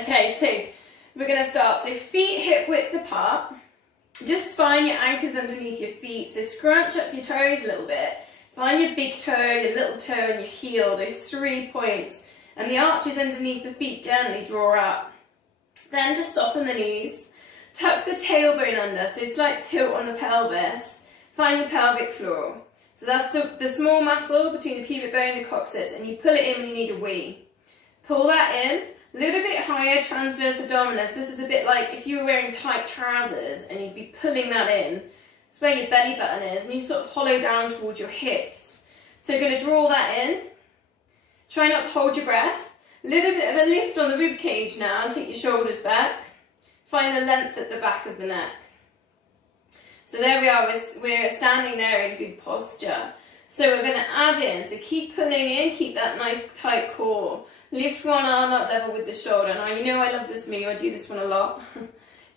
Okay, so we're going to start. So feet hip width apart. Just find your anchors underneath your feet. So scrunch up your toes a little bit. Find your big toe, your little toe, and your heel, those 3 points. And the arches underneath the feet gently draw up. Then just soften the knees. Tuck the tailbone under, so slight tilt on the pelvis. Find your pelvic floor. So that's the small muscle between the pubic bone and the coccyx, and you pull it in when you need a wee. Pull that in. A little bit higher, transverse abdominis. This is a bit like if you were wearing tight trousers and you'd be pulling that in. It's where your belly button is, and you sort of hollow down towards your hips. So you're going to draw that in. Try not to hold your breath. A little bit of a lift on the rib cage now, and take your shoulders back. Find the length at the back of the neck. So there we are, we're standing there in good posture. So we're going to add in, so keep pulling in, keep that nice tight core. Lift one arm up level with the shoulder. Now you know I love this move, I do this one a lot.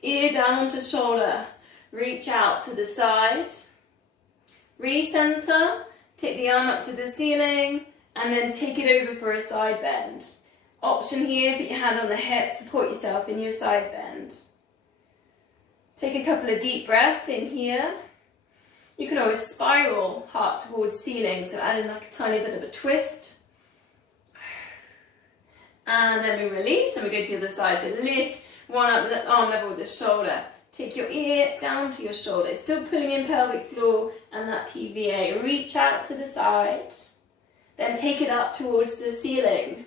Ear down onto shoulder. Reach out to the side. Recenter. Take the arm up to the ceiling. And then take it over for a side bend. Option here, put your hand on the hip, support yourself in your side bend. Take a couple of deep breaths in here. You can always spiral heart towards ceiling, so add in like a tiny bit of a twist. And then we release and we go to the other side. So lift one up, arm level with the shoulder. Take your ear down to your shoulder. Still pulling in pelvic floor and that TVA. Reach out to the side. Then take it up towards the ceiling.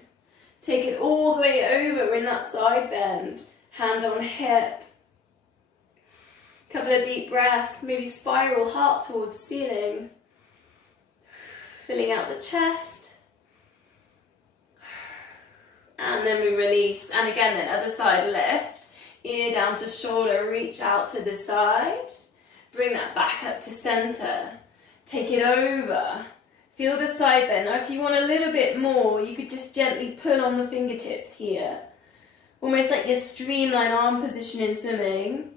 Take it all the way over in that side bend. Hand on hip. Couple of deep breaths. Maybe spiral heart towards ceiling. Filling out the chest. And then we release, and again then other side, lift, ear down to shoulder, reach out to the side, bring that back up to center, take it over, feel the side bend. Now if you want a little bit more, you could just gently pull on the fingertips here, almost like your streamline arm position in swimming,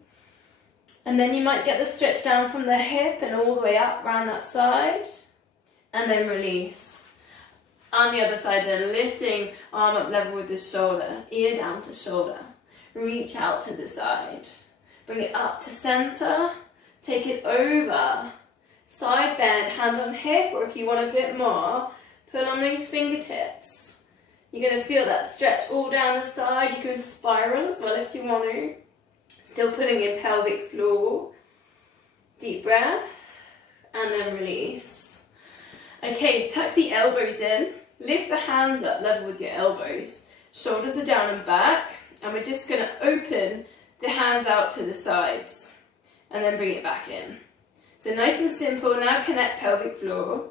and then you might get the stretch down from the hip and all the way up around that side, and then release. On the other side then, lifting arm up level with the shoulder, ear down to shoulder, reach out to the side, bring it up to center, take it over, side bend, hand on hip, or if you want a bit more, pull on these fingertips. You're going to feel that stretch all down the side. You can spiral as well if you want to, still putting in pelvic floor, deep breath, and then release. Okay, tuck the elbows in, lift the hands up level with your elbows, shoulders are down and back, and we're just going to open the hands out to the sides, and then bring it back in. So nice and simple, now connect pelvic floor,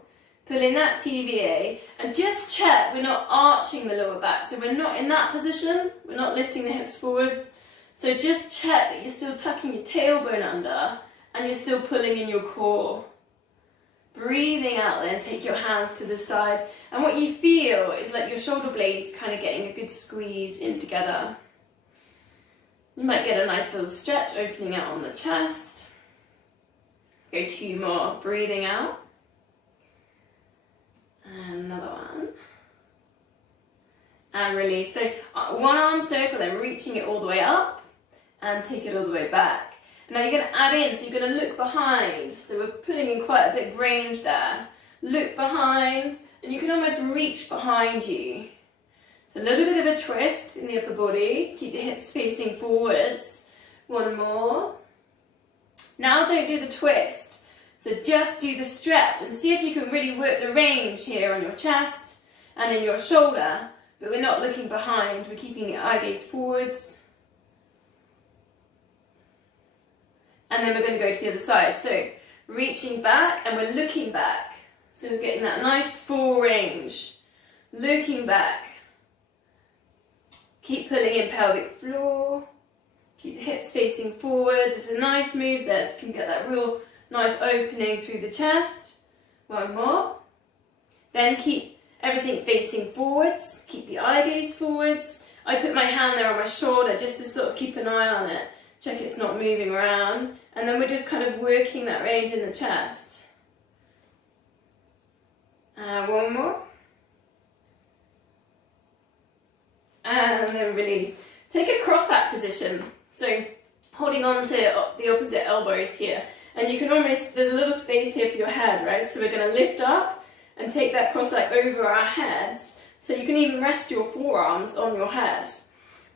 pull in that TVA, and just check we're not arching the lower back, so we're not in that position, we're not lifting the hips forwards, so just check that you're still tucking your tailbone under, and you're still pulling in your core. Breathing out then, take your hands to the sides, and what you feel is like your shoulder blades kind of getting a good squeeze in together. You might get a nice little stretch opening out on the chest. Go 2 more, breathing out. And another one. And release. So one arm circle, then reaching it all the way up, and take it all the way back. Now you're going to add in, so you're going to look behind. So we're putting in quite a big range there. Look behind, and you can almost reach behind you. So a little bit of a twist in the upper body. Keep the hips facing forwards. One more. Now don't do the twist. So just do the stretch and see if you can really work the range here on your chest and in your shoulder. But we're not looking behind. We're keeping the eye gaze forwards. And then we're going to go to the other side. So reaching back and we're looking back. So we're getting that nice full range. Looking back. Keep pulling in pelvic floor. Keep the hips facing forwards. It's a nice move there, so you can get that real nice opening through the chest. One more. Then keep everything facing forwards. Keep the eye gaze forwards. I put my hand there on my shoulder just to sort of keep an eye on it. Check it's not moving around. And then we're just kind of working that range in the chest. One more. And then release. Take a cross-out position. So holding on to the opposite elbows here. And you can almost, there's a little space here for your head, right? So we're going to lift up and take that cross-out over our heads. So you can even rest your forearms on your head.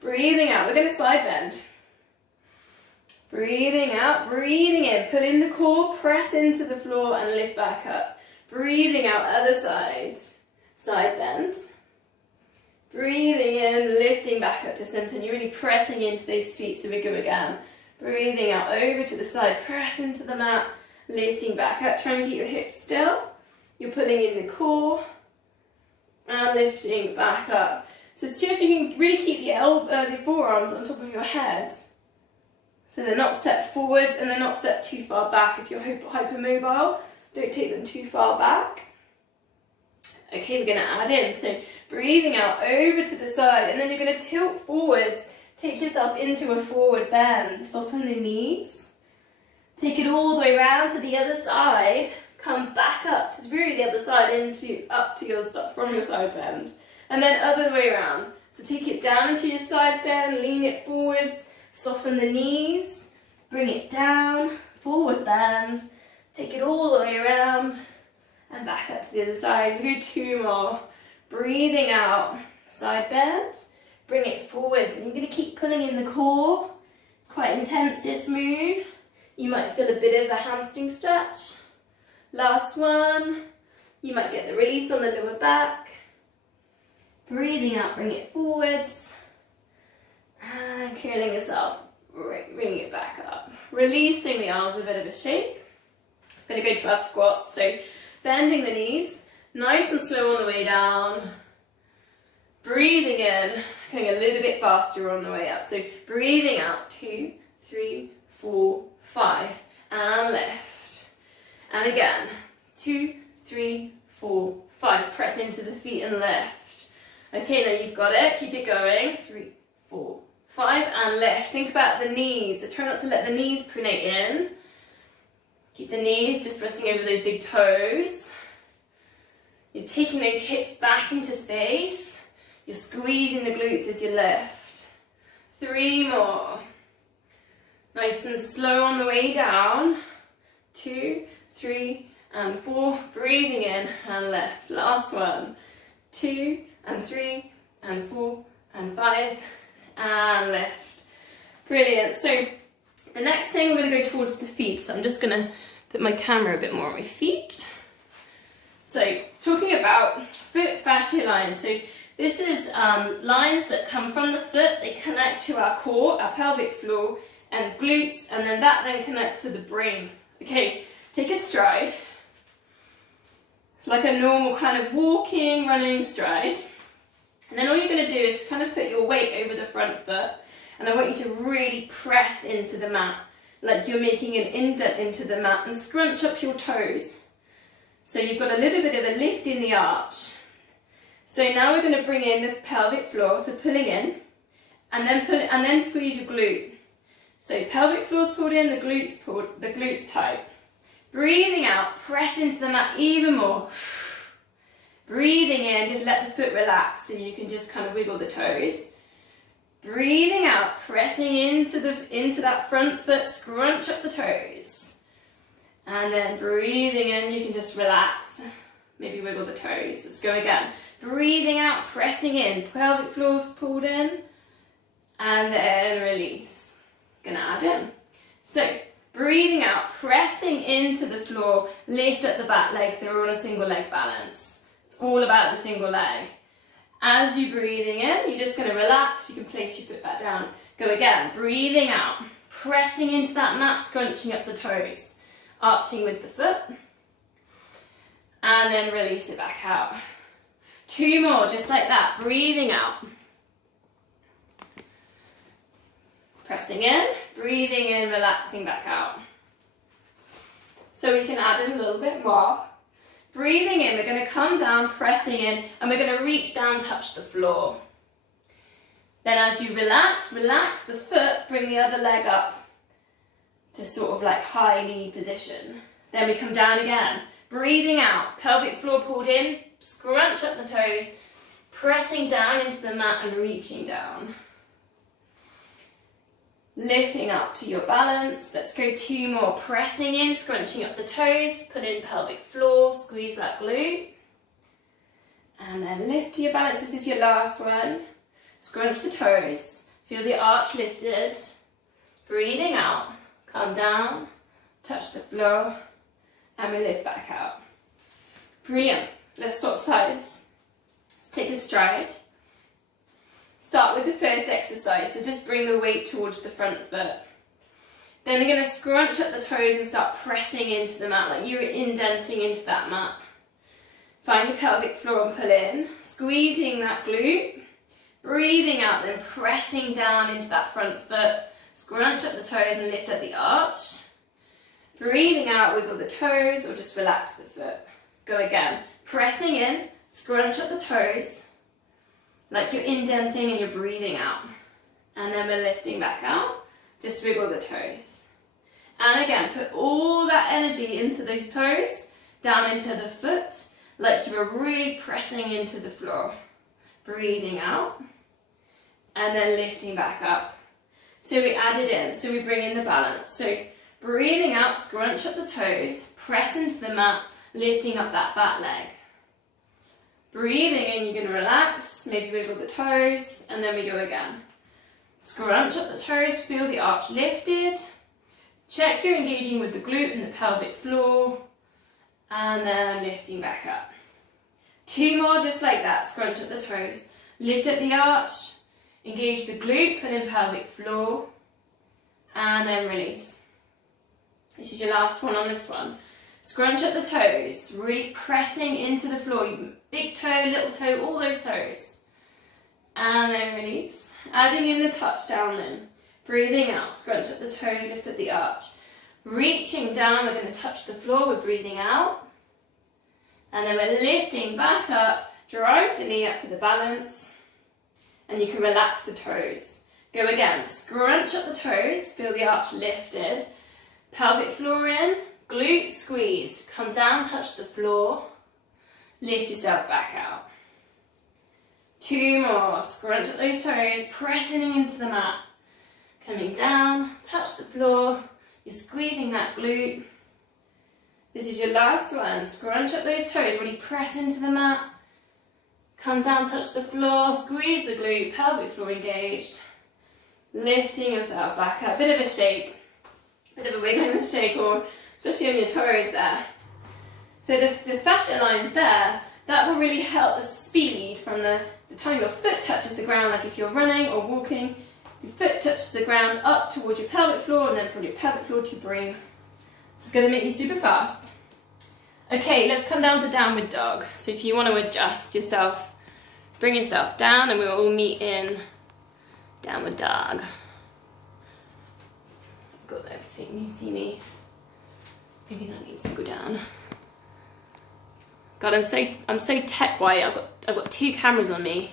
Breathing out, we're going to side bend. Breathing out, breathing in, pull in the core, press into the floor and lift back up. Breathing out, other side, side bend. Breathing in, lifting back up to center, and you're really pressing into those feet, so we go again. Breathing out over to the side, press into the mat, lifting back up, try and keep your hips still. You're pulling in the core and lifting back up. So see if you can really keep the forearms on top of your head. So they're not set forwards and they're not set too far back. If you're hypermobile, don't take them too far back. Okay, we're going to add in. So breathing out over to the side, and then you're going to tilt forwards. Take yourself into a forward bend. Soften the knees. Take it all the way around to the other side. Come back up to really the other side, up to your from your side bend. And then other way around. So take it down into your side bend, lean it forwards, soften the knees, bring it down, forward bend, take it all the way around, and back up to the other side. We do 2 more. Breathing out, side bend, bring it forwards, and you're going to keep pulling in the core. It's quite intense, this move. You might feel a bit of a hamstring stretch. Last one. You might get the release on the lower back. Breathing out, bring it forwards. And curling yourself, bring it back up. Releasing the arms, a bit of a shake. Going to go to our squats. So bending the knees, nice and slow on the way down. Breathing in, going a little bit faster on the way up. So breathing out, 2, 3, 4, 5, and lift. And again, 2, 3, 4, 5. Press into the feet and lift. Okay, now you've got it. Keep it going. 3, 4, 5, and lift. Think about the knees. So try not to let the knees pronate in. Keep the knees just resting over those big toes. You're taking those hips back into space. You're squeezing the glutes as you lift. 3 more. Nice and slow on the way down. 2, 3, and 4. Breathing in and lift. Last one. 2, and 3, and 4, and 5, and lift. Brilliant. So the next thing, we're going to go towards the feet. So I'm just going to put my camera a bit more on my feet. So talking about foot fascia lines. So this is lines that come from the foot. They connect to our core, our pelvic floor, and glutes, and then that then connects to the brain. Okay, take a stride. It's like a normal kind of walking, running stride. And then all you're going to do is kind of put your weight over the front foot, and I want you to really press into the mat, like you're making an indent into the mat, and scrunch up your toes. So you've got a little bit of a lift in the arch. So now we're going to bring in the pelvic floor, so pulling in, and then squeeze your glute. So pelvic floor's pulled in, the glutes tight. Breathing out, press into the mat even more. Breathing in, just let the foot relax so you can just kind of wiggle the toes. Breathing out, pressing into that front foot, scrunch up the toes. And then breathing in, you can just relax, maybe wiggle the toes. Let's go again. Breathing out, pressing in, pelvic floor's pulled in, and then release. Gonna add in. So breathing out, pressing into the floor, lift up the back leg so we're on a single leg balance. It's all about the single leg. As you're breathing in, you're just going to relax. You can place your foot back down. Go again. Breathing out, pressing into that mat, scrunching up the toes, arching with the foot, and then release it back out. 2 more, just like that. Breathing out, pressing in, breathing in, relaxing back out. So we can add in a little bit more. Breathing in, we're going to come down, pressing in, and we're going to reach down, touch the floor. Then as you relax the foot, bring the other leg up to sort of like high knee position. Then we come down again. Breathing out, pelvic floor pulled in, scrunch up the toes, pressing down into the mat and reaching down. lifting up to your balance. Let's go 2 more, pressing in, scrunching up the toes, pull in pelvic floor, squeeze that glute. And then lift to your balance. This is your last one. Scrunch the toes, feel the arch lifted. Breathing out, come down, touch the floor, and we lift back out. Brilliant. Let's swap sides. Let's take a stride. Start with the first exercise, so just bring the weight towards the front foot. Then you're going to scrunch up the toes and start pressing into the mat, like you're indenting into that mat. Find your pelvic floor and pull in, squeezing that glute. Breathing out, then pressing down into that front foot. Scrunch up the toes and lift at the arch. Breathing out, wiggle the toes or just relax the foot. Go again. Pressing in, scrunch up the toes, like you're indenting and you're breathing out. And then we're lifting back out. Just wiggle the toes. And again, put all that energy into those toes, down into the foot, like you were really pressing into the floor. Breathing out. And then lifting back up. So we add it in, so we bring in the balance. So breathing out, scrunch up the toes, press into the mat, lifting up that back leg. Breathing in, you're going to relax, maybe wiggle the toes, and then we go again. Scrunch up the toes, feel the arch lifted. Check you're engaging with the glute and the pelvic floor, and then lifting back up. 2 more just like that. Scrunch up the toes, lift at the arch, engage the glute, put in pelvic floor, and then release. This is your last one on this one. Scrunch up the toes, really pressing into the floor. Big toe, little toe, all those toes. And then release. Adding in the touch down then. Breathing out, scrunch up the toes, lift at the arch. Reaching down, we're going to touch the floor, we're breathing out. And then we're lifting back up, drive the knee up for the balance. And you can relax the toes. Go again, scrunch up the toes, feel the arch lifted. Pelvic floor in, glute squeeze. Come down, touch the floor. Lift yourself back out. 2 more, scrunch up those toes, pressing into the mat. Coming down, touch the floor. You're squeezing that glute. This is your last one. Scrunch up those toes, really press into the mat. Come down, touch the floor, squeeze the glute, pelvic floor engaged. Lifting yourself back up. Bit of a shake, bit of a wiggle and shake, or especially on your toes there. So the fascia lines there, that will really help the speed from the time your foot touches the ground, like if you're running or walking, your foot touches the ground up towards your pelvic floor, and then from your pelvic floor to your brain. It's going to make you super fast. Okay, let's come down to downward dog. So if you want to adjust yourself, bring yourself down and we'll all meet in downward dog. Got everything, you see me? Maybe that needs to go down. God, I'm so tech white. I've got 2 cameras on me.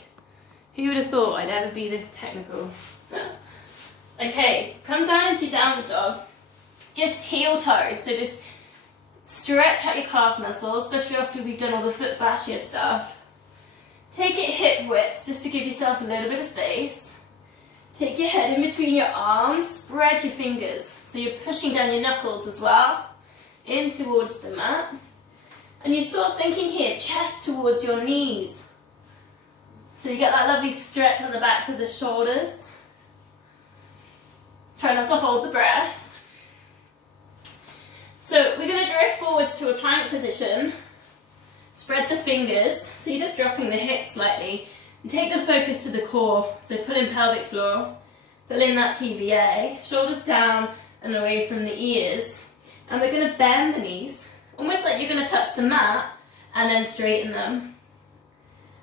Who would have thought I'd ever be this technical? Okay, come down into downward dog. Just heel toes, so just stretch out your calf muscles, especially after we've done all the foot fascia stuff. Take it hip width, just to give yourself a little bit of space. Take your head in between your arms, spread your fingers, so you're pushing down your knuckles as well, in towards the mat. And you're sort of thinking here, chest towards your knees. So you get that lovely stretch on the backs of the shoulders. Try not to hold the breath. So we're going to drift forwards to a plank position. Spread the fingers, so you're just dropping the hips slightly. And take the focus to the core, so pull in pelvic floor. Pull in that TVA, shoulders down and away from the ears. And we're going to bend the knees, almost like you're going to touch the mat and then straighten them.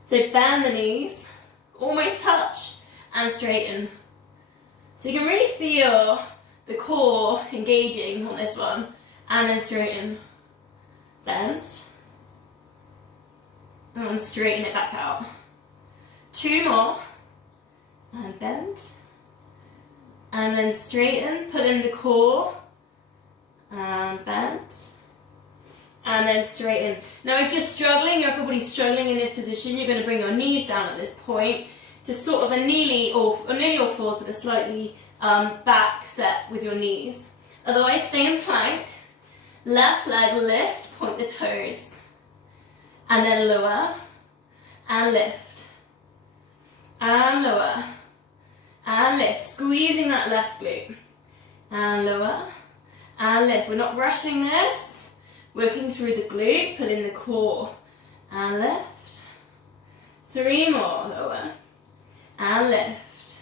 So bend the knees, almost touch and straighten. So you can really feel the core engaging on this one. And then straighten, bend, and then straighten it back out. 2 more, and bend, and then straighten, put in the core, and bend, and then straighten. Now if you're struggling, your upper body's struggling in this position, you're going to bring your knees down at this point to sort of a nearly all fours, but a slightly back set with your knees. Otherwise, stay in plank. Left leg lift, point the toes. And then lower, and lift. And lower, and lift. Squeezing that left glute. And lower, and lift. We're not rushing this. Working through the glute, pulling the core. And lift. 3 more, lower. And lift.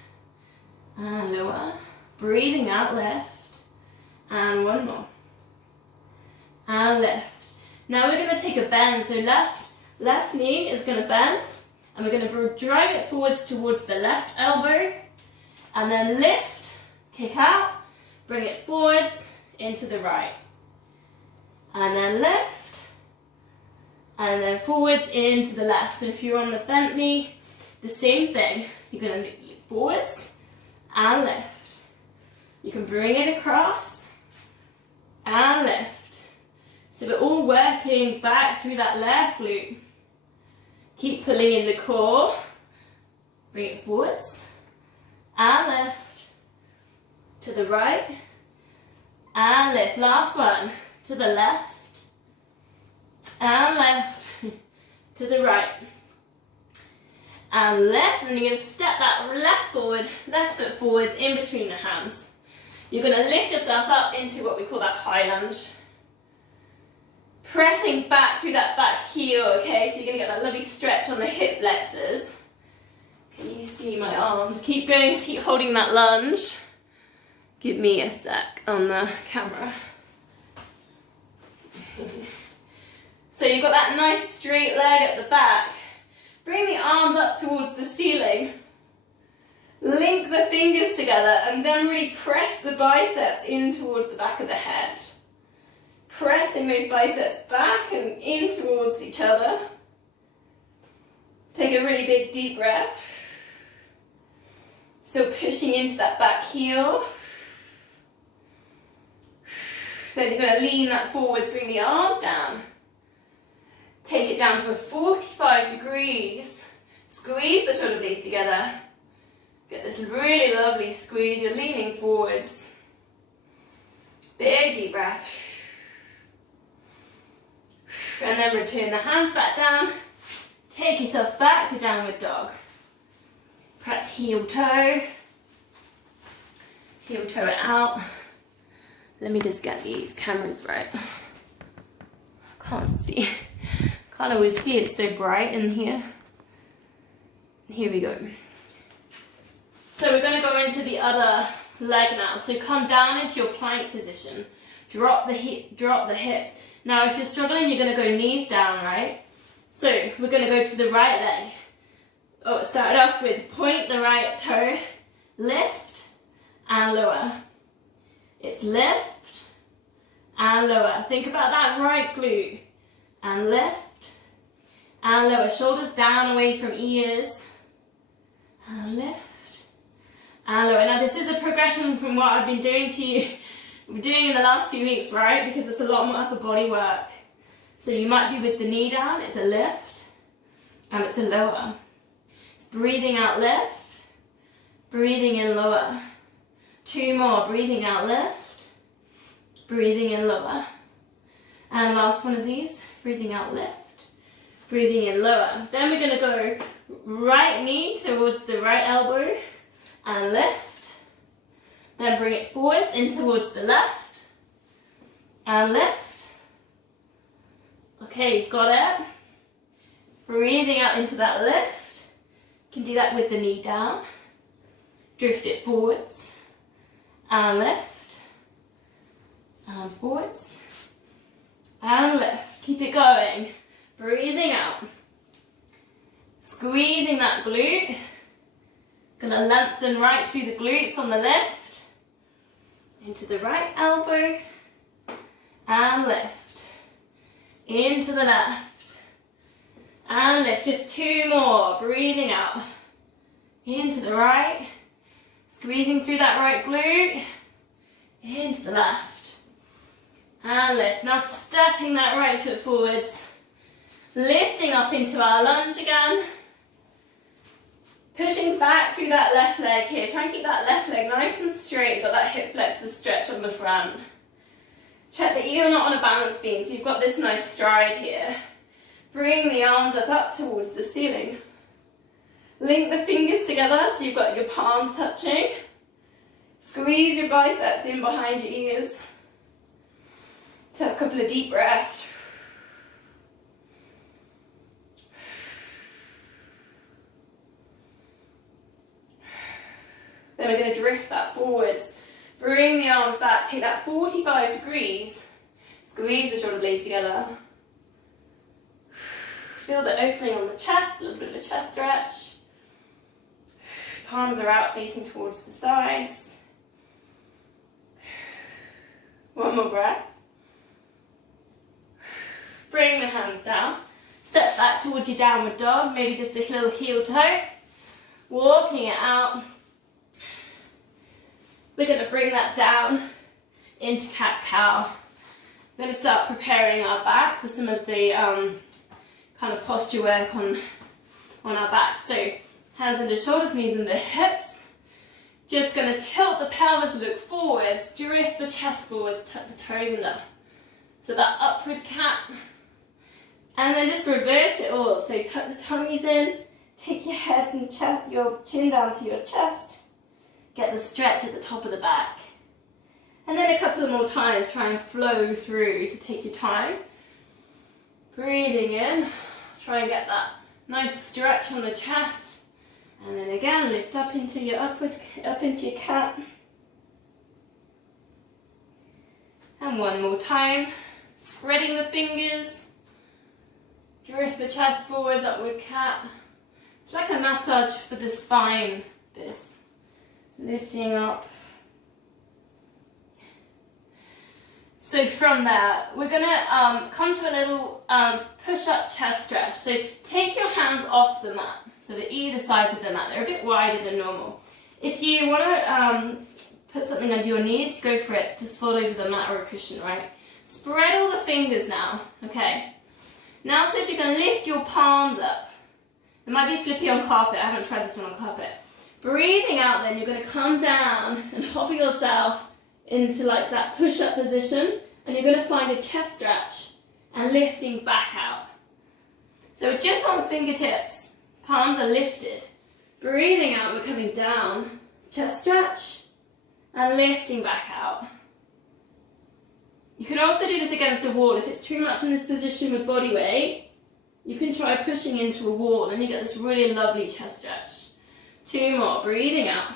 And lower. Breathing out, lift. And 1 more. And lift. Now we're going to take a bend. So left knee is going to bend. And we're going to drive it forwards towards the left elbow. And then lift, kick out, bring it forwards into the right. And then lift. And then forwards into the left. So if you're on the bent knee, the same thing. You're going to lift forwards and lift. You can bring it across and lift. So we're all working back through that left glute. Keep pulling in the core. Bring it forwards and lift. To the right and lift. Last one. To the left and left. To the right and left. And you're going to step that left foot forwards in between the hands. You're going to lift yourself up into what we call that high lunge. Pressing back through that back heel, okay? So you're going to get that lovely stretch on the hip flexors. Can you see my arms? Keep going, keep holding that lunge. Give me a sec on the camera. So you've got that nice straight leg at the back. Bring the arms up towards the ceiling. Link the fingers together and then really press the biceps in towards the back of the head. Pressing those biceps back and in towards each other. Take a really big deep breath. Still pushing into that back heel. Then you're going to lean that forwards, bring the arms down. Take it down to a 45 degrees. Squeeze the shoulder blades together. Get this really lovely squeeze. You're leaning forwards. Big deep breath. And then return the hands back down. Take yourself back to downward dog. Press heel toe. Heel toe it out. Let me just get these cameras right. Can't see. Can't always see, it's so bright in here. Here we go. So we're going to go into the other leg now. So come down into your plank position. Drop the hips. Now if you're struggling, you're going to go knees down, right? So we're going to go to the right leg. Oh, start off with point the right toe, lift and lower. It's lift and lower. Think about that right glute. And lift and lower. Shoulders down away from ears. And lift and lower. Now this is a progression from what I've been doing to you. We're doing in the last few weeks, right? Because it's a lot more upper body work. So you might be with the knee down, it's a lift, and it's a lower. It's breathing out, lift, breathing in, lower. 2 more, breathing out, lift, breathing in, lower. And last one of these, breathing out, lift, breathing in, lower. Then we're going to go right knee towards the right elbow and lift. Then bring it forwards in towards the left and lift. Okay, you've got it. Breathing out into that lift. You can do that with the knee down. Drift it forwards and lift and forwards and lift. Keep it going. Breathing out. Squeezing that glute. Gonna lengthen right through the glutes on the left. Into the right elbow and lift. Into the left and lift. Just 2 more. Breathing out. Into the right. Squeezing through that right glute. Into the left and lift. Now stepping that right foot forwards. Lifting up into our lunge again. Pushing back through that left leg here. Try and keep that left leg nice and straight. You've got that hip flexor stretch on the front. Check that you're not on a balance beam, so you've got this nice stride here. Bring the arms up towards the ceiling. Link the fingers together so you've got your palms touching. Squeeze your biceps in behind your ears. Take a couple of deep breaths. Then we're going to drift that forwards. Bring the arms back, take that 45 degrees. Squeeze the shoulder blades together. Feel the opening on the chest, a little bit of a chest stretch. Palms are out facing towards the sides. One more breath. Bring the hands down. Step back towards your downward dog, maybe just a little heel toe. Walking it out. We're going to bring that down into cat-cow. We're going to start preparing our back for some of the kind of posture work on our back. So hands under shoulders, knees under hips. Just going to tilt the pelvis, look forwards, drift the chest forwards, tuck the toes under. So that upward cat. And then just reverse it all. So tuck the tummies in, take your head and your chin down to your chest. Get the stretch at the top of the back. And then a couple of more times, try and flow through. So take your time. Breathing in. Try and get that nice stretch on the chest. And then again, lift up into your up into your cat. And one more time. Spreading the fingers. Drift the chest forwards, upward cat. It's like a massage for the spine, this. Lifting up. So from there, we're going to come to a little push-up chest stretch. So take your hands off the mat, so that either sides of the mat, they're a bit wider than normal. If you want to put something under your knees, go for it. Just fall over the mat or a cushion, right? Spread all the fingers now, okay? Now, so if you're going to lift your palms up, it might be slippy on carpet. I haven't tried this one on carpet. Breathing out then, you're going to come down and hover yourself into like that push-up position, and you're going to find a chest stretch and lifting back out. So just on fingertips, palms are lifted. Breathing out, we're coming down, chest stretch and lifting back out. You can also do this against a wall. If it's too much in this position with body weight, you can try pushing into a wall and you get this really lovely chest stretch. 2 more, breathing out.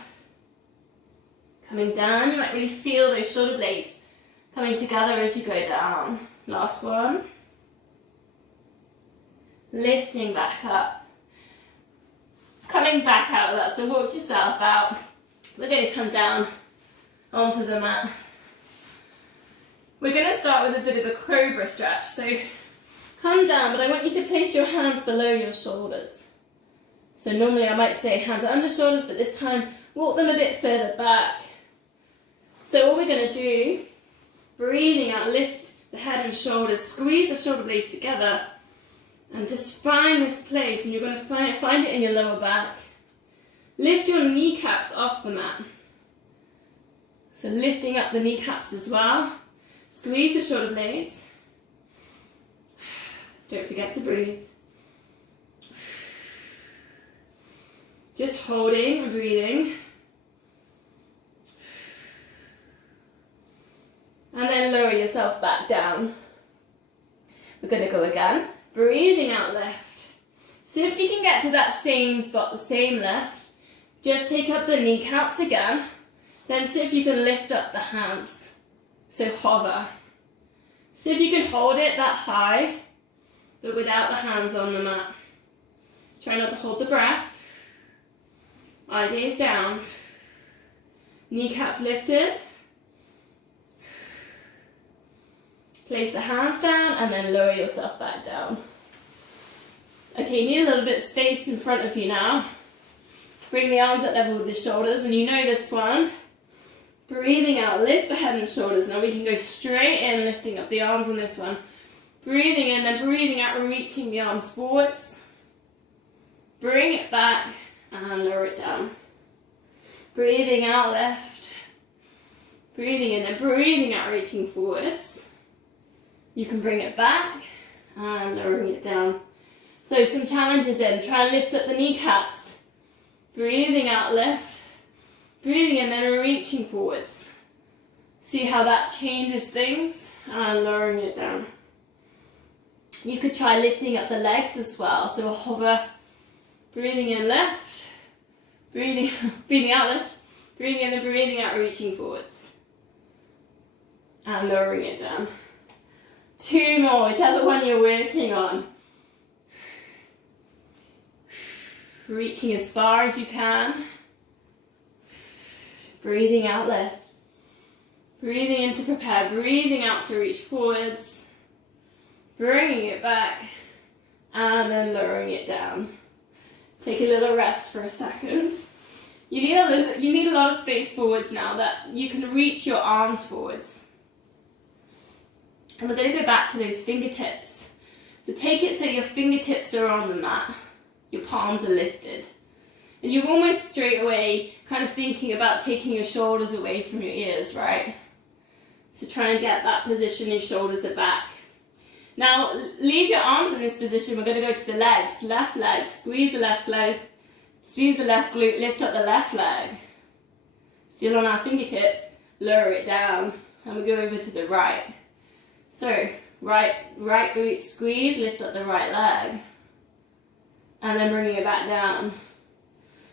Coming down, you might really feel those shoulder blades coming together as you go down. Last one. Lifting back up. Coming back out of that, so walk yourself out. We're going to come down onto the mat. We're going to start with a bit of a Cobra Stretch. So come down, but I want you to place your hands below your shoulders. So normally I might say hands are under shoulders, but this time walk them a bit further back. So what we're going to do, breathing out, lift the head and shoulders, squeeze the shoulder blades together, and just find this place, and you're going to find it in your lower back. Lift your kneecaps off the mat. So lifting up the kneecaps as well. Squeeze the shoulder blades. Don't forget to breathe. Just holding and breathing. And then lower yourself back down. We're going to go again. Breathing out left. So if you can get to that same spot, the same left, just take up the kneecaps again. Then see if you can lift up the hands. So hover. See if you can hold it that high, but without the hands on the mat. Try not to hold the breath. Eye gaze down. Kneecaps lifted. Place the hands down and then lower yourself back down. Okay, you need a little bit of space in front of you now. Bring the arms at level with the shoulders, and you know this one. Breathing out, lift the head and shoulders. Now we can go straight in, lifting up the arms on this one. Breathing in, then breathing out, reaching the arms forwards. Bring it back and lower it down. Breathing out, lift. Breathing in and breathing out, reaching forwards. You can bring it back and lowering it down. So some challenges then. Try and lift up the kneecaps. Breathing out, lift. Breathing in and reaching forwards. See how that changes things and lowering it down. You could try lifting up the legs as well. So a hover, breathing in, lift. Breathing out, lift. Breathing in and breathing out, reaching forwards. And lowering it down. 2 more, whichever one you're working on. Reaching as far as you can. Breathing out, lift. Breathing in to prepare, breathing out to reach forwards. Bringing it back. And then lowering it down. Take a little rest for a second. You need a lot of space forwards now that you can reach your arms forwards. And we're going to go back to those fingertips. So take it so your fingertips are on the mat. Your palms are lifted. And you're almost straight away kind of thinking about taking your shoulders away from your ears, right? So try and get that position, your shoulders are back. Now, leave your arms in this position. We're going to go to the legs. Left leg, squeeze the left leg. Squeeze the left glute, lift up the left leg. Still on our fingertips, lower it down. And we go over to the right. So, right glute squeeze, lift up the right leg. And then bringing it back down.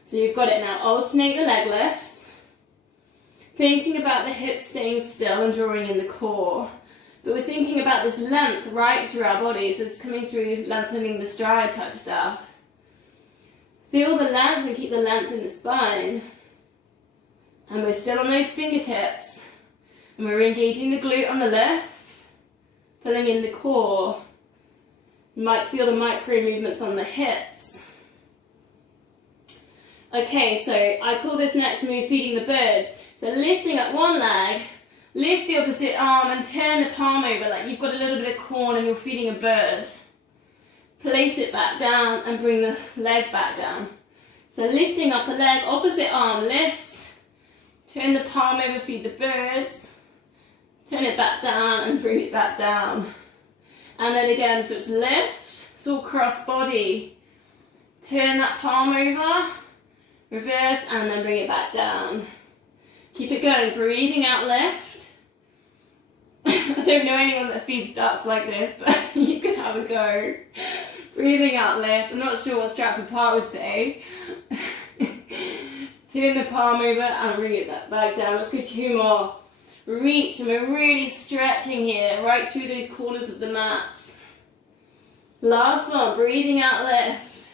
So you've got it now. Alternate the leg lifts. Thinking about the hips staying still and drawing in the core. But we're thinking about this length right through our bodies. It's coming through lengthening the stride type stuff. Feel the length and keep the length in the spine. And we're still on those fingertips. And we're engaging the glute on the left. Pulling in the core. You might feel the micro movements on the hips. Okay, so I call this next move feeding the birds. So lifting up one leg, lift the opposite arm and turn the palm over like you've got a little bit of corn and you're feeding a bird. Place it back down and bring the leg back down. So lifting up a leg, opposite arm lifts. Turn the palm over, feed the birds. Turn it back down and bring it back down. And then again, so it's lift, it's all cross body. Turn that palm over, reverse, and then bring it back down. Keep it going, breathing out, lift. I don't know anyone that feeds ducks like this, but you could have a go. Breathing out, lift. I'm not sure what Stratford Park would say. Turn the palm over and bring it back down. Let's go 2 more. Reach, and we're really stretching here, right through those corners of the mats. Last one, breathing out, lift.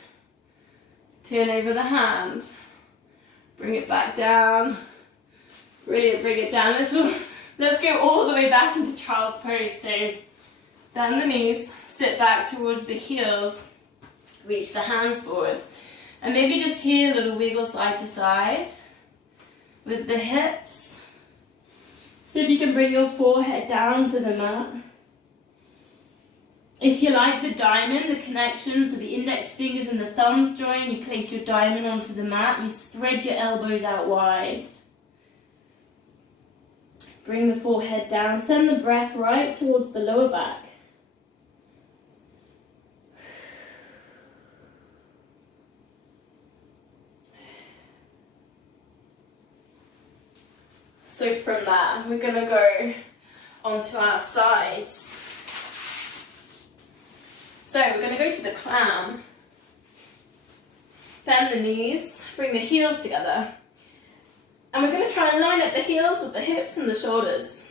Turn over the hand. Bring it back down. Brilliant, bring it down. Let's go all the way back into child's pose. So bend the knees, sit back towards the heels, reach the hands forwards. And maybe just here a little wiggle side to side with the hips. So if you can bring your forehead down to the mat. If you like the diamond, the connections of the index fingers and the thumbs join, you place your diamond onto the mat, you spread your elbows out wide. Bring the forehead down, send the breath right towards the lower back. So from that, we're going to go onto our sides. So we're going to go to the clam. Bend the knees, bring the heels together. And we're going to try and line up the heels with the hips and the shoulders.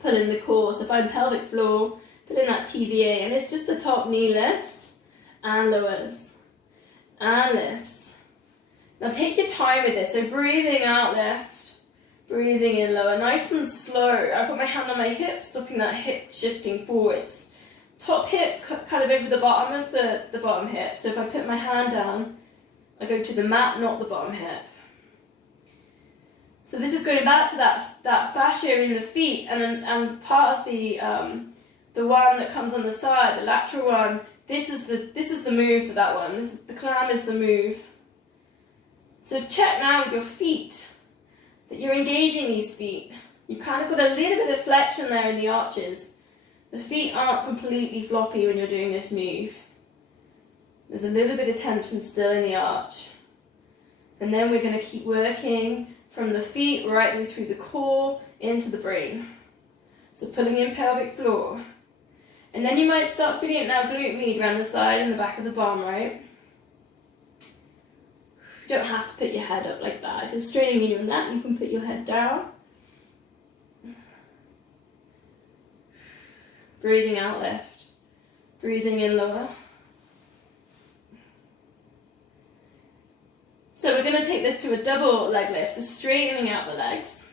Pull in the core, so find pelvic floor, pull in that TVA, and it's just the top knee lifts and lowers and lifts. Now take your time with this, so breathing out, lift. Breathing in lower, nice and slow. I've got my hand on my hip, stopping that hip shifting forwards. Top hips kind of over the bottom of the bottom hip. So if I put my hand down, I go to the mat, not the bottom hip. So this is going back to that fascia in the feet, and part of the one that comes on the side, the lateral one. This is the move for that one. The clam is the move. So check now with your feet that you're engaging these feet. You've kind of got a little bit of flexion there in the arches. The feet aren't completely floppy when you're doing this move. There's a little bit of tension still in the arch. And then we're going to keep working from the feet right through the core into the brain. So pulling in pelvic floor. And then you might start feeling it now, glute med around the side and the back of the bum, right? You don't have to put your head up like that. If it's straining in your neck, you can put your head down. Breathing out, lift. Breathing in, lower. So we're going to take this to a double leg lift, so straightening out the legs.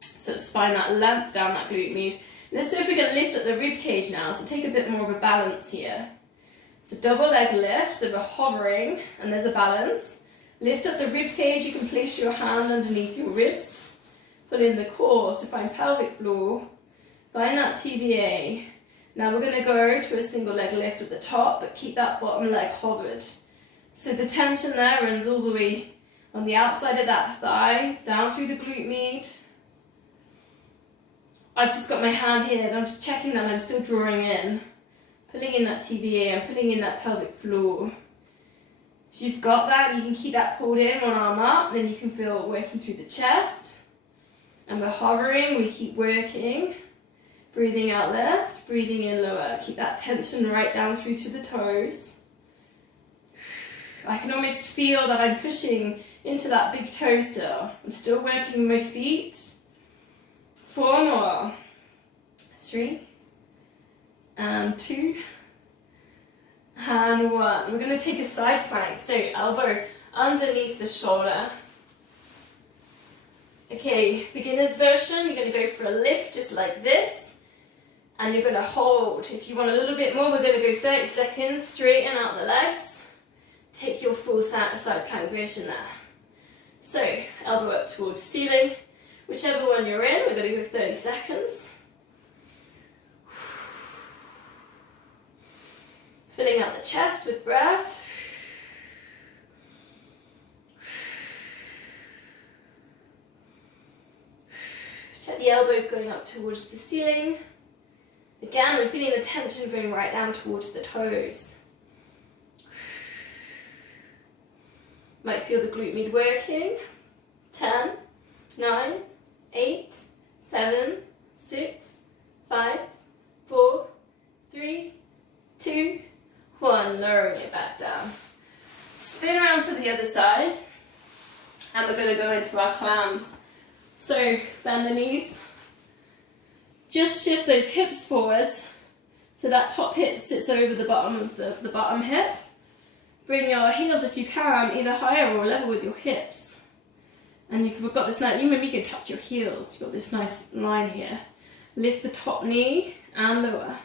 So let's find that length down that glute med. Let's see if we can lift up the rib cage now, so take a bit more of a balance here. So double leg lift, so we're hovering and there's a balance. Lift up the rib cage, you can place your hand underneath your ribs. Pull in the core, so find pelvic floor. Find that TVA. Now we're going to go to a single leg lift at the top, but keep that bottom leg hovered. So the tension there runs all the way on the outside of that thigh, down through the glute med. I've just got my hand here and I'm just checking that I'm still drawing in. Pulling in that TVA and pulling in that pelvic floor. If you've got that, you can keep that pulled in, one arm up, then you can feel it working through the chest. And we're hovering, we keep working. Breathing out left, breathing in lower. Keep that tension right down through to the toes. I can almost feel that I'm pushing into that big toe still. I'm still working my feet. 4 more. 3. And 2. And 1. We're going to take a side plank. So elbow underneath the shoulder. Okay, beginner's version. You're going to go for a lift just like this. And you're going to hold. If you want a little bit more, we're going to go 30 seconds, straighten out the legs. Take your full side plank version there. So, elbow up towards ceiling. Whichever one you're in, we're going to go 30 seconds. Filling out the chest with breath. Check the elbows going up towards the ceiling. Again, we're feeling the tension going right down towards the toes. Might feel the glute med working. 10, 9, 8, 7, 6, 5, 4, 3, 2, 1. Lowering it back down. Spin around to the other side. And we're going to go into our clams. So, bend the knees. Just shift those hips forwards so that top hip sits over the bottom of the bottom hip. Bring your heels, if you can, either higher or level with your hips. And you've got this nice, maybe you can touch your heels. You've got this nice line here. Lift the top knee and lower.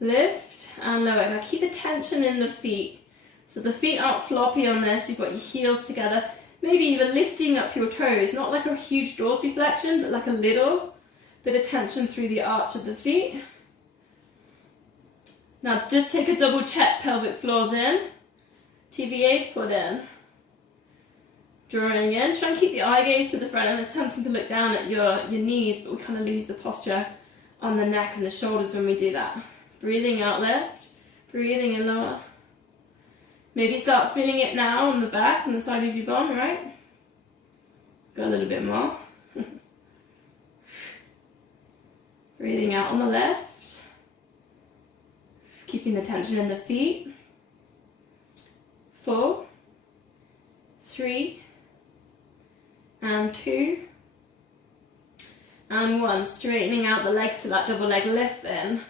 Lift and lower. Now keep the tension in the feet. So the feet aren't floppy on this. You've got your heels together. Maybe even lifting up your toes. Not like a huge dorsiflexion, but like a little bit of tension through the arch of the feet. Now just take a double check, pelvic floors in, TVA's put in. Drawing in, try and keep the eye gaze to the front and it's tempting to look down at your knees, but we kind of lose the posture on the neck and the shoulders when we do that. Breathing out left, breathing in lower. Maybe start feeling it now on the back and the side of your bum, right? Go a little bit more. Breathing out on the left. Keeping the tension in the feet. 4, 3, and 2, and 1. Straightening out the legs to that double leg lift then.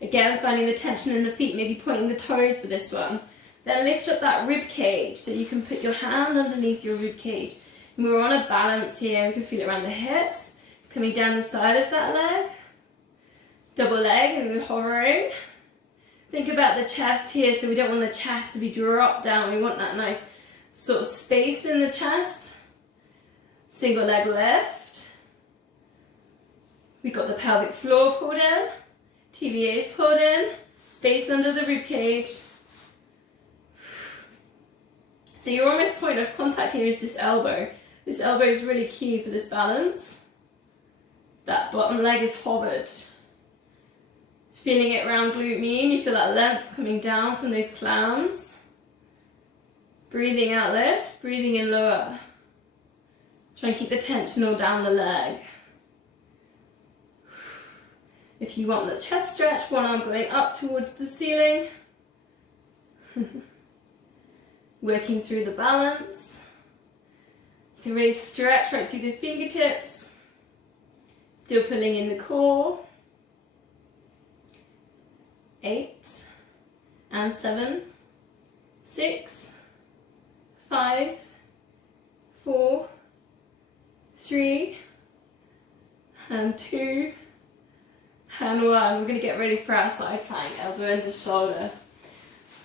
Again, finding the tension in the feet, maybe pointing the toes for this one. Then lift up that rib cage, so you can put your hand underneath your rib cage. And we're on a balance here, we can feel it around the hips. It's coming down the side of that leg. Double leg, and we're hovering. Think about the chest here, so we don't want the chest to be dropped down. We want that nice sort of space in the chest. Single leg lift. We've got the pelvic floor pulled in. TVA's pulled in. Space under the rib cage. So your almost point of contact here is this elbow. This elbow is really key for this balance. That bottom leg is hovered. Feeling it around glute med, you feel that length coming down from those clams. Breathing out, lift, breathing in, lower. Try and keep the tension all down the leg. If you want the chest stretch, one arm going up towards the ceiling. Working through the balance. You can really stretch right through the fingertips. Still pulling in the core. 8 and 7, 6, 5, 4, 3 and 2 and 1. We're going to get ready for our side plank, elbow under shoulder.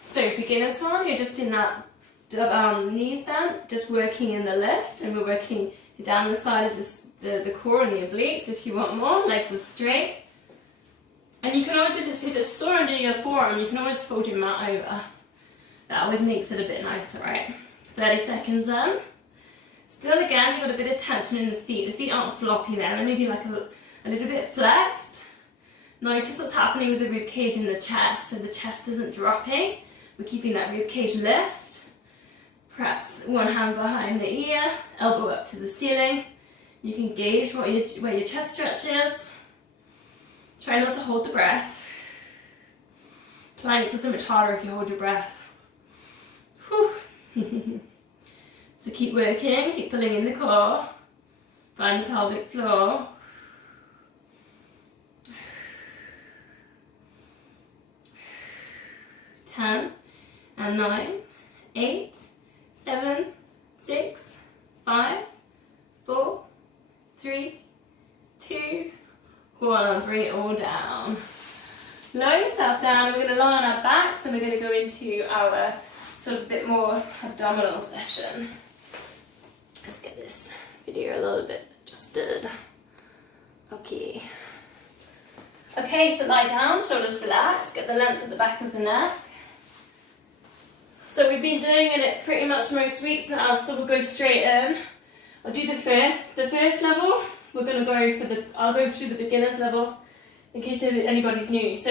So beginner's one, you're just in that knees bent, just working in the lift, and we're working down the side of the core and the obliques. If you want more, legs are straight. And you can always, if it's sore under your forearm, you can always fold your mat over. That always makes it a bit nicer, right? 30 seconds then. Still again, you've got a bit of tension in the feet. The feet aren't floppy there, they're maybe like a little bit flexed. Notice what's happening with the rib cage in the chest, so the chest isn't dropping. We're keeping that rib cage lift. Press one hand behind the ear, elbow up to the ceiling. You can gauge where your chest stretch is. Try not to hold the breath. Planks are so much harder if you hold your breath. Whew. So keep working, keep pulling in the core. Find the pelvic floor. 10 and 9, 8, 7, 6, 5, 4, 3, 2, 1. Bring it all down. Lower yourself down. We're going to lie on our backs and we're going to go into our sort of bit more abdominal session. Let's get this video a little bit adjusted. Okay. Okay, so lie down, shoulders relaxed, get the length at the back of the neck. So we've been doing it pretty much most weeks now, so we'll go straight in. I'll do the first level. We're going to go I'll go through the beginner's level in case anybody's new. So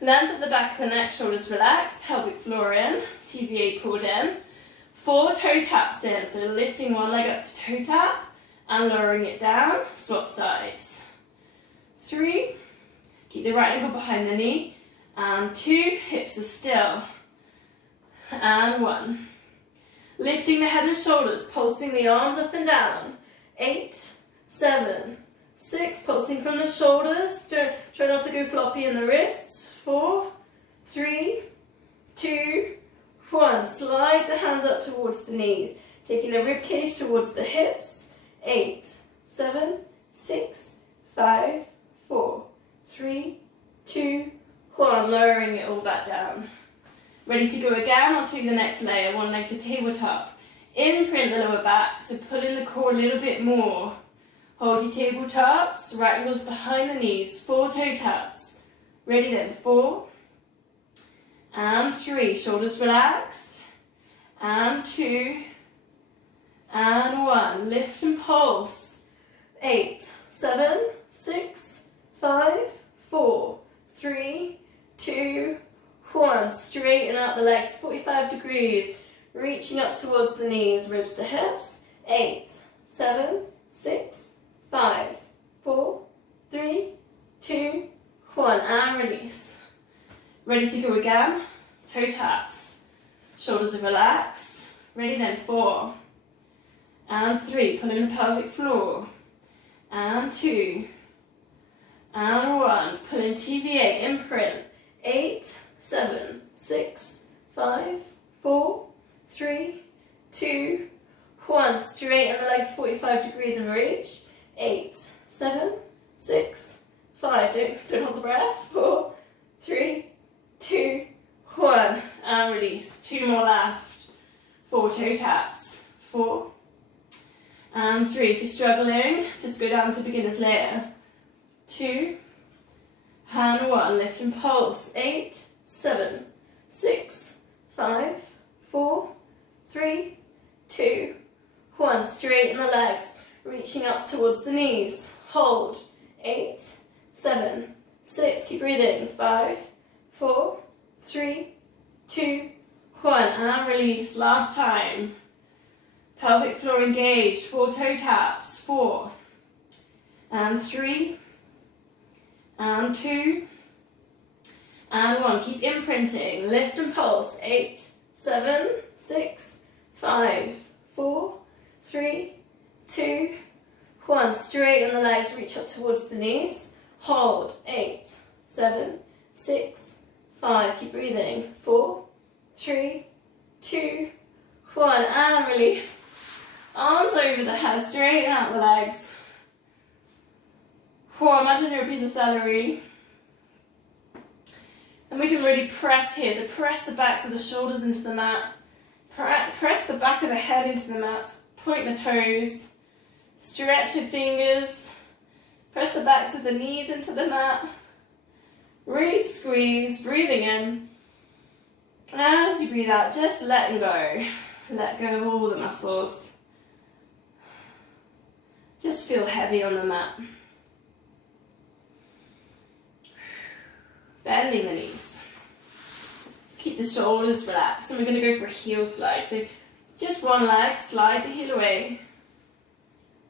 length at the back of the neck, shoulders relaxed, pelvic floor in, TVA pulled in. 4 toe taps in, so lifting one leg up to toe tap and lowering it down, swap sides. 3, keep the right ankle behind the knee, and 2, hips are still. And 1. Lifting the head and shoulders, pulsing the arms up and down. 8, 7, 6, pulsing from the shoulders. Try not to go floppy in the wrists. 4, 3, 2, 1. Slide the hands up towards the knees, taking the rib cage towards the hips. 8, 7, 6, 5, 4, 3, 2, 1. Lowering it all back down. Ready to go again? I'll take the next layer. One leg to tabletop. Imprint the lower back, so pull in the core a little bit more. Hold your tabletops, right ankles behind the knees. 4 toe taps. Ready then, 4. And 3, shoulders relaxed. And 2. And 1, lift and pulse. 8, 7, 6, 5, 4, 3, 2, 1, straighten out the legs, 45 degrees, reaching up towards the knees, ribs to hips. 8, 7, 6, 5, 4, 3, 2, 1, and release. Ready to go again, toe taps, shoulders are relaxed. Ready then, 4, and 3, pull in the pelvic floor, and 2, and 1, pull in TVA, imprint. 8, 7, 6, 5, 4, 3, 2, 1. Straighten the legs 45 degrees and reach. 8, 7, 6, 5. Don't hold the breath. 4, 3, 2, 1. And release. 2 more left. 4 toe taps. 4 and 3. If you're struggling, just go down to beginner's layer. 2 and 1. Lift and pulse. 8, 7, 6, 5, 4, 3, 2, 1. Straighten the legs, reaching up towards the knees. Hold. 8, 7, 6. Keep breathing. 5, 4, 3, 2, 1. And release. Last time. Pelvic floor engaged. 4 toe taps. 4, and 3, and 2, and 1. Keep imprinting. Lift and pulse. 8, 7, 6, 5, 4, 3, 2, 1. Straighten the legs, reach up towards the knees. Hold. 8, 7, 6, 5. Keep breathing. 4, 3, 2, 1. And release. Arms over the head, straighten out the legs. Imagine you're a piece of celery. And we can really press here. So press the backs of the shoulders into the mat. Press the back of the head into the mat. Point the toes. Stretch your fingers. Press the backs of the knees into the mat. Really squeeze, breathing in. As you breathe out, just letting go. Let go of all the muscles. Just feel heavy on the mat. Bending the knees. Just keep the shoulders relaxed. And we're going to go for a heel slide. So just one leg, slide the heel away.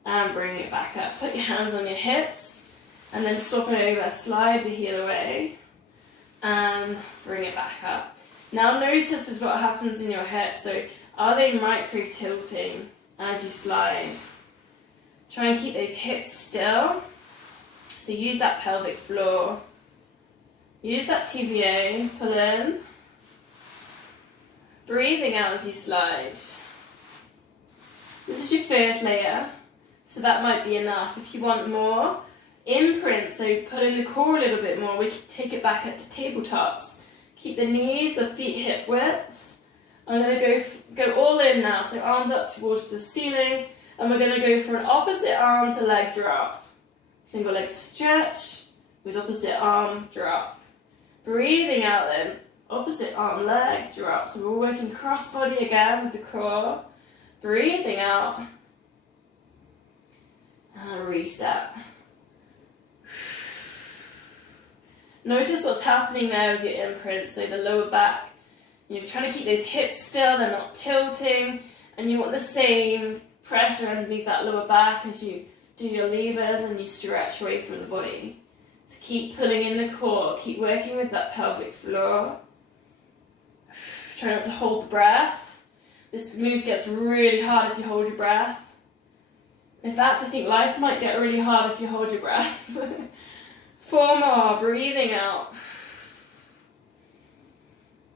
And bring it back up. Put your hands on your hips. And then swap it over. Slide the heel away. And bring it back up. Now notice is what happens in your hips. So are they micro tilting as you slide? Try and keep those hips still. So use that pelvic floor. Use that TVA, pull in. Breathing out as you slide. This is your first layer, so that might be enough. If you want more, imprint, so pull in the core a little bit more. We can take it back up to tabletops. Keep the knees, the feet hip width. I'm going to go all in now, so arms up towards the ceiling, and we're going to go for an opposite arm to leg drop. Single leg stretch with opposite arm drop. Breathing out then, opposite arm leg drop. So we're working cross body again with the core. Breathing out. And reset. Notice what's happening there with your imprint. So the lower back, you're trying to keep those hips still, they're not tilting. And you want the same pressure underneath that lower back as you do your levers and you stretch away from the body. So keep pulling in the core, keep working with that pelvic floor. Try not to hold the breath. This move gets really hard if you hold your breath. In fact, I think life might get really hard if you hold your breath. 4 more, breathing out.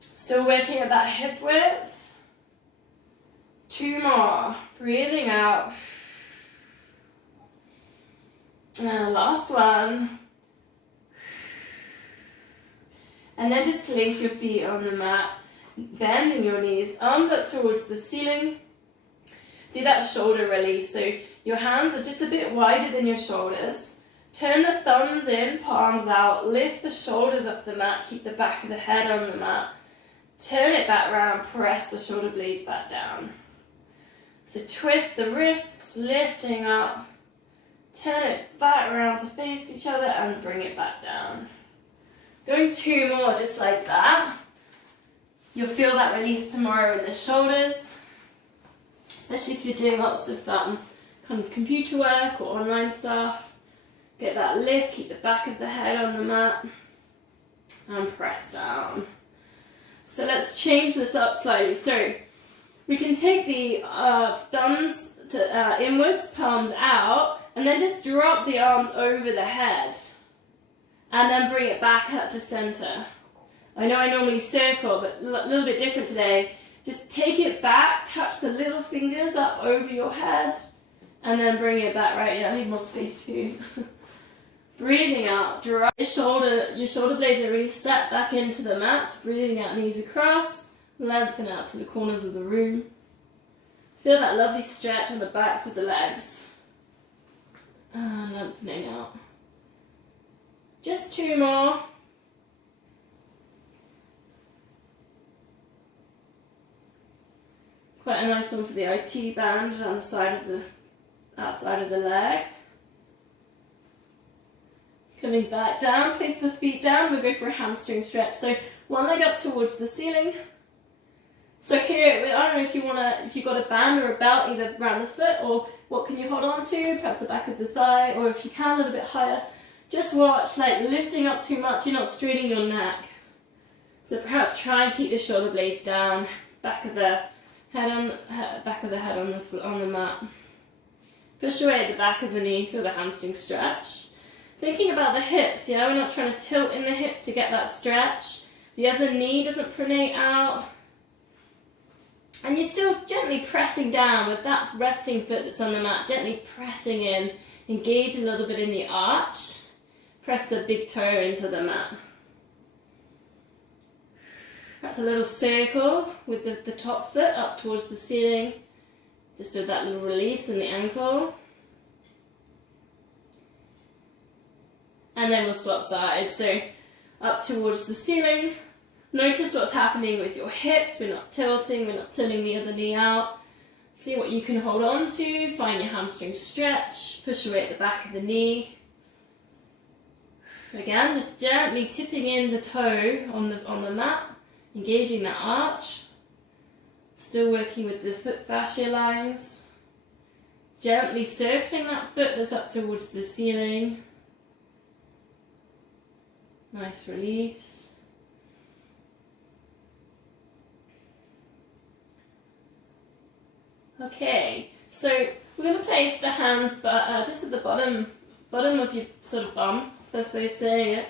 Still working at that hip width. 2 more, breathing out. And last one. And then just place your feet on the mat, bending your knees, arms up towards the ceiling. Do that shoulder release, so your hands are just a bit wider than your shoulders. Turn the thumbs in, palms out, lift the shoulders off the mat, keep the back of the head on the mat. Turn it back round, press the shoulder blades back down. So twist the wrists, lifting up, turn it back around to face each other and bring it back down. Going 2 more just like that. You'll feel that release tomorrow in the shoulders, especially if you're doing lots of kind of computer work or online stuff. Get that lift, keep the back of the head on the mat and press down. So let's change this up slightly. So we can take the thumbs to, inwards, palms out, and then just drop the arms over the head. And then bring it back up to center. I know I normally circle, but a little bit different today. Just take it back, touch the little fingers up over your head, and then bring it back. Right, yeah, I need more space too. Breathing out, drop your shoulder blades are really set back into the mats. Breathing out, knees across, lengthen out to the corners of the room. Feel that lovely stretch on the backs of the legs. And lengthening out. Just 2 more. Quite a nice one for the IT band on the side of the outside of the leg. Coming back down, place the feet down, we'll go for a hamstring stretch. So one leg up towards the ceiling. So here, I don't know if you've got a band or a belt either around the foot, or what can you hold on to, perhaps the back of the thigh, or if you can a little bit higher, just watch, like lifting up too much, you're not straightening your neck. So perhaps try and keep the shoulder blades down, back of the head on the mat. Push away at the back of the knee, feel the hamstring stretch. Thinking about the hips, yeah, we're not trying to tilt in the hips to get that stretch. The other knee doesn't pronate out. And you're still gently pressing down with that resting foot that's on the mat, gently pressing in, engage a little bit in the arch, press the big toe into the mat. That's a little circle with the top foot up towards the ceiling, just with that little release in the ankle. And then we'll swap sides, so up towards the ceiling. Notice what's happening with your hips, we're not tilting, we're not turning the other knee out. See what you can hold on to, find your hamstring stretch, push away at the back of the knee. Again, just gently tipping in the toe on the mat, engaging that arch. Still working with the foot fascia lines. Gently circling that foot that's up towards the ceiling. Nice release. Okay, so we're going to place the hands just at the bottom of your sort of bum, best way of saying it.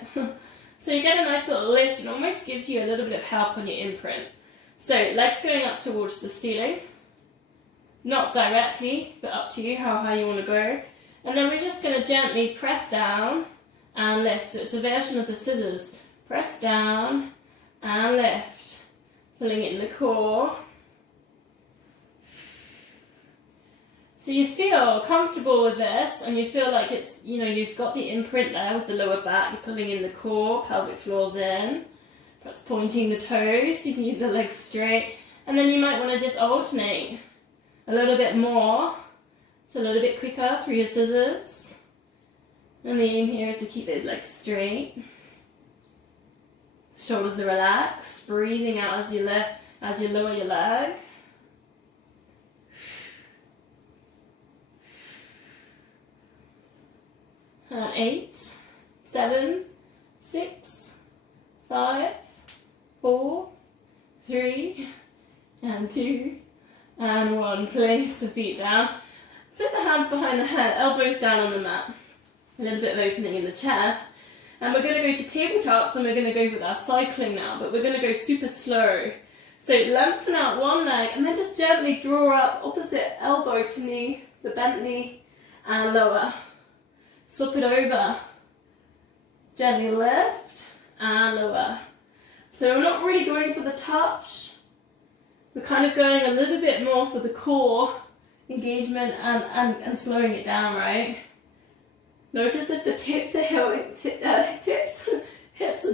So you get a nice little lift and almost gives you a little bit of help on your imprint. So legs going up towards the ceiling, not directly, but up to you how high you want to go. And then we're just going to gently press down and lift. So it's a version of the scissors. Press down and lift, pulling it in the core. So you feel comfortable with this and you feel like it's, you've got the imprint there with the lower back, you're pulling in the core, pelvic floor's in, perhaps pointing the toes, you can keep the legs straight, and then you might want to just alternate a little bit more, so a little bit quicker through your scissors. And the aim here is to keep those legs straight. Shoulders are relaxed, breathing out as you lower your leg. And 8, 7, 6, 5, 4, 3, and 2, and 1. Place the feet down. Put the hands behind the head, elbows down on the mat. A little bit of opening in the chest. And we're going to go to tabletops and we're going to go with our cycling now, but we're going to go super slow. So lengthen out one leg and then just gently draw up opposite elbow to knee, the bent knee, and lower. Swap it over. Gently lift and lower. So we're not really going for the touch. We're kind of going a little bit more for the core engagement and slowing it down, right? Notice if the hips are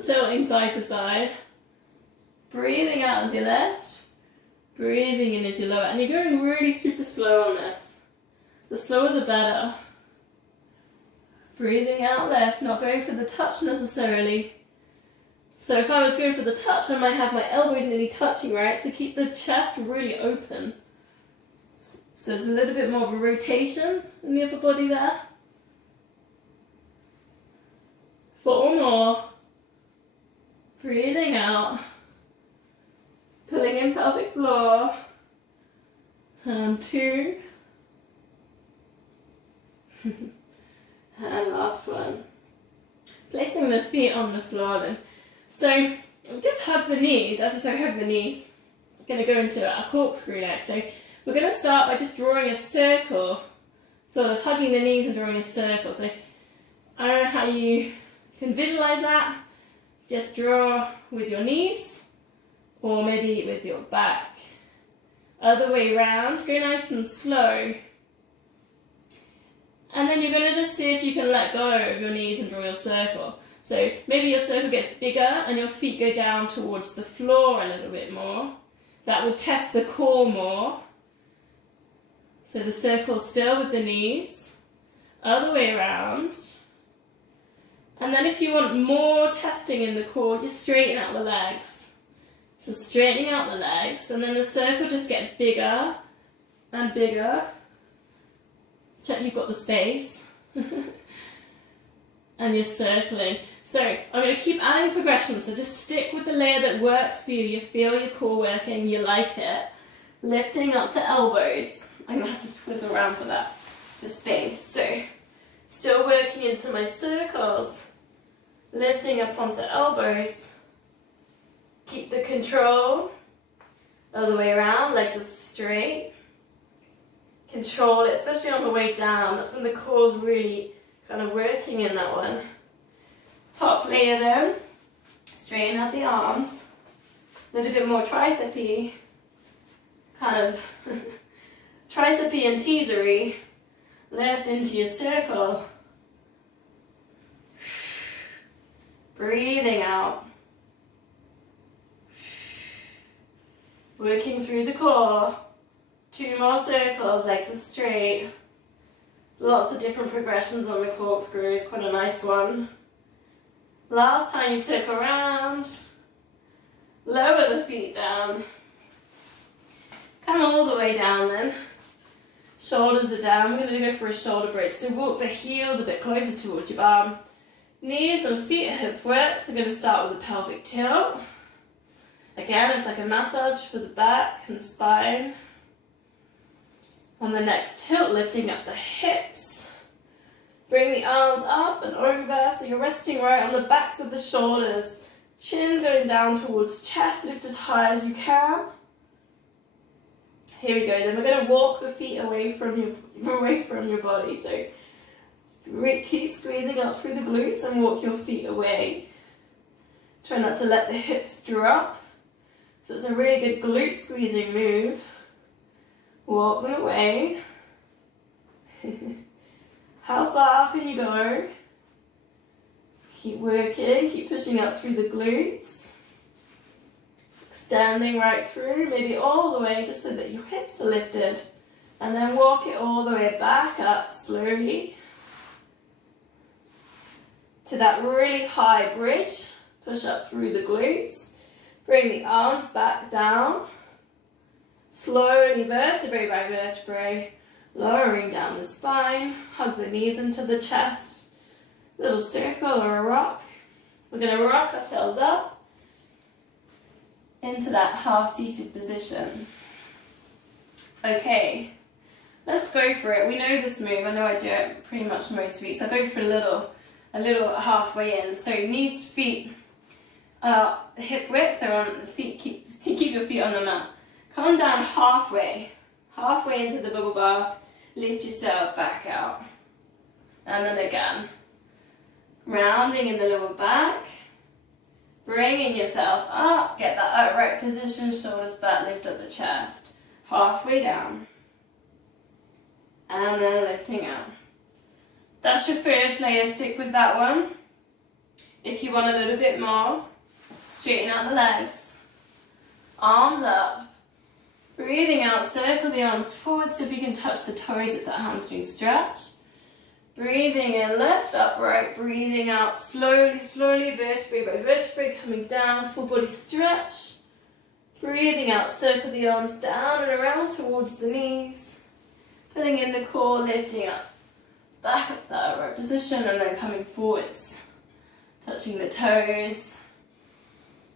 tilting side to side. Breathing out as you lift. Breathing in as you lower. And you're going really super slow on this. The slower the better. Breathing out left, not going for the touch necessarily. So if I was going for the touch, I might have my elbows nearly touching, right? So keep the chest really open. So there's a little bit more of a rotation in the upper body there. 4 more. Breathing out. Pulling in pelvic floor. And 2. And last one. Placing the feet on the floor then. So just hug the knees. Actually, hug the knees. We're going to go into a corkscrew now. So we're going to start by just drawing a circle. Sort of hugging the knees and drawing a circle. So I don't know how you can visualize that. Just draw with your knees or maybe with your back. Other way around. Go nice and slow. And then you're going to just see if you can let go of your knees and draw your circle. So maybe your circle gets bigger and your feet go down towards the floor a little bit more. That will test the core more. So the circle still with the knees, other way around. And then if you want more testing in the core, just straighten out the legs. So straightening out the legs, and then the circle just gets bigger and bigger. Check you've got the space. And you're circling. So I'm going to keep adding progression, so just stick with the layer that works for you. You feel your core working, you like it. Lifting up to elbows. I'm going to have to twizzle around for that, for space. So still working into my circles. Lifting up onto elbows. Keep the control. Other way around, legs are straight. Control it, especially on the way down. That's when the core's really kind of working in that one. Top layer then. Straighten out the arms. A little bit more tricep-y. Kind of tricep-y and teasery. Lift into your circle. Breathing out. Working through the core. 2 more circles, legs are straight. Lots of different progressions on the corkscrew, it's quite a nice one. Last time you circle around. Lower the feet down. Come all the way down then. Shoulders are down. We're going to go for a shoulder bridge. So walk the heels a bit closer towards your bum. Knees and feet are hip width. So we're going to start with a pelvic tilt. Again, it's like a massage for the back and the spine. On the next tilt, lifting up the hips. Bring the arms up and over, so you're resting right on the backs of the shoulders. Chin going down towards chest, lift as high as you can. Here we go, then we're going to walk the feet away from your body. So keep squeezing up through the glutes and walk your feet away. Try not to let the hips drop. So it's a really good glute squeezing move. Walk them away. How far can you go? Keep working, keep pushing up through the glutes. Extending right through, maybe all the way just so that your hips are lifted. And then walk it all the way back up slowly. To that really high bridge. Push up through the glutes. Bring the arms back down. Slowly, vertebrae by vertebrae, lowering down the spine, hug the knees into the chest, little circle or a rock. We're going to rock ourselves up into that half-seated position. Okay, let's go for it. We know this move. I know I do it pretty much most weeks. I'll go for a little halfway in. So knees, feet, hip width. They're on the feet. Keep your feet on the mat. Come down halfway into the bubble bath, lift yourself back out. And then again, rounding in the lower back, bringing yourself up, get that upright position, shoulders back, lift up the chest, halfway down. And then lifting out. That's your first layer, stick with that one. If you want a little bit more, straighten out the legs, arms up. Breathing out, circle the arms forward, so if you can touch the toes, it's that hamstring stretch. Breathing in, left, upright, breathing out, slowly, vertebrae by vertebrae, coming down, full body stretch. Breathing out, circle the arms down and around towards the knees. Pulling in the core, lifting up, back up to that upright position, and then coming forwards. Touching the toes.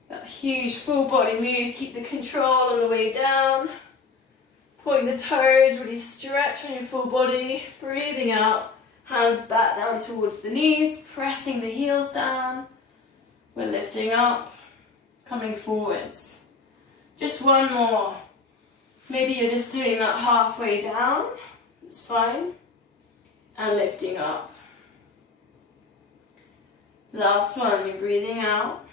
That huge full body move, keep the control on the way down. Point the toes, really stretch on your full body. Breathing out, hands back down towards the knees, pressing the heels down. We're lifting up, coming forwards. Just one more. Maybe you're just doing that halfway down, it's fine. And lifting up. Last one, you're breathing out.